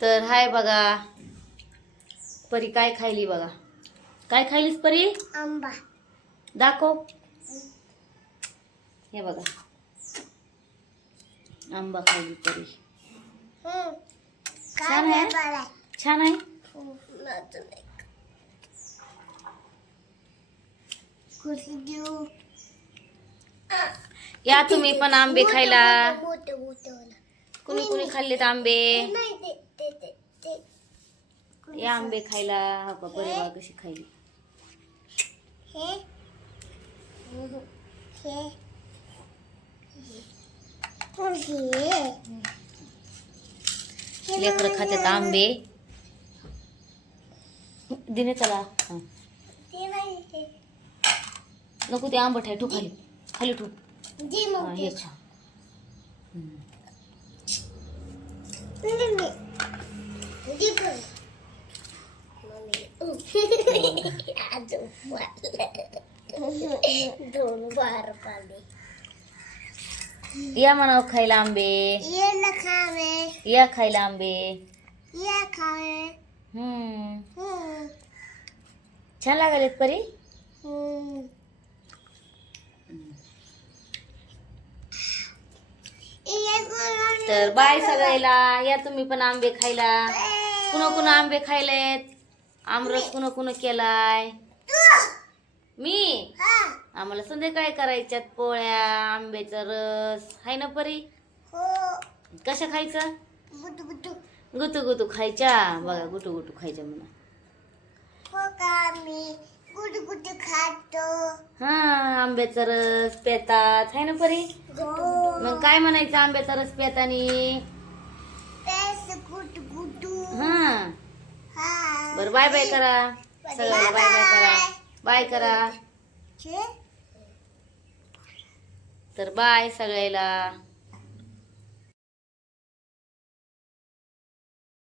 तर हाय बघा, परी काय खायली बघा. काय खायलीस परी? आंबा. दाखव. हे बघा, आंबा खायली परी. छान आहे, छान आहे. या तुम्ही पण आंबे खायला. कुणी कुणी खाल्लेत आंबे? या आंबे खायला. हा का परी बघा कशी खायली. लेकरं खात्यात आंबे. दिने चला. हा. नको ते आंबट आहे. ठू खाली, खाली ठू. हा, हे छान. दोन बार पाले. या म्हणावं खायला आंबे. ये खावे. या खायला आंबे. या खावे. छान लागलेत परी. तर बाय सगळ्याला. या तुम्ही पण आंबे खायला. कुणा कुणा आंबे खायलेत? आमरस कुणा कुणा केलाय? मी. आम्हाला संध्याकाळी करायच्यात पोळ्या, आंब्याचा रस हाय ना परी. कशा खायचं? गुटू गुटू खायच्या. बघा गुटू गुटू खायच्या म्हणा. खातो. हा, आंब्याचा रस पेतात हाय ना परी. मग काय म्हणायचं आंब्याचा रस पेतानी? हा. बरं बाय बाय करा सगळ्याला. बाय बाय करा. बाय करा. तर बाय सगळ्याला.